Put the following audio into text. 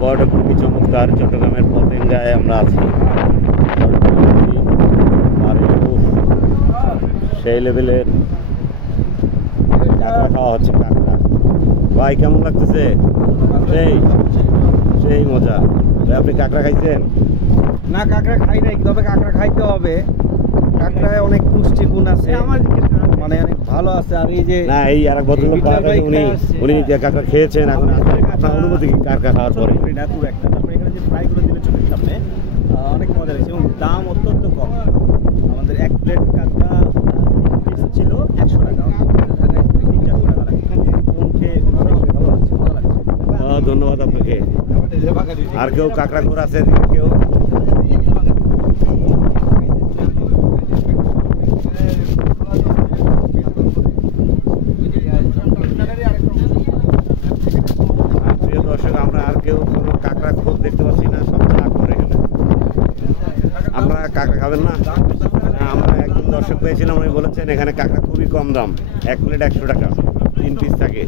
আবহাওয়াটা খুবই চমৎকার। চট্টগ্রামের পতেঙ্গায় আমরা আছি। আর সেই লেভেলের কাঁকড়া খাওয়া হচ্ছে। কাঁকড়া ভাই কেমন লাগতেছে? সেই সেই মজা। ভাই আপনি কাঁকড়া খাইছেন? না, কাঁকড়া খাই নাই, তবে কাঁকড়া খাইতে হবে। কাঁকড়ায় অনেক পুষ্টিগুণ আছে, মানে অনেক ভালো আছে। আর এই যে না, এই আর এক ভদ্রলোক উনি কাঁকড়া খেয়েছেন, এখন আপনার অনুভূতি কি কাঁকড়া খাওয়ার পরে? একটা তারপরে এখানে যে ফ্রাইগুলো দিলে চোখের সামনে অনেক মজা লাগছে এবং দাম অত্যন্ত কম। আমাদের এক প্লেট কাঁকড়া পিস ছিল 100 টাকা, ঢাকায় 3-4 টাকা লাগে। খেয়ে ভালো লাগছে, ভালো লাগছে। ধন্যবাদ আপনাকে। আর কেউ কাঁকড়া খোর আছে? কেউ প্রিয় দর্শক, আমরা আর কেউ কোনো কাঁকড়া খোর দেখতে পাচ্ছি না। সব চা করে এখানে। আপনারা কাঁকড়া খাবেন না? আমরা একজন দর্শক পেয়েছিলাম, উনি বলেছেন এখানে কাঁকড়া খুবই কম দাম, এক প্লেট 100 টাকা, 3 পিস থাকে।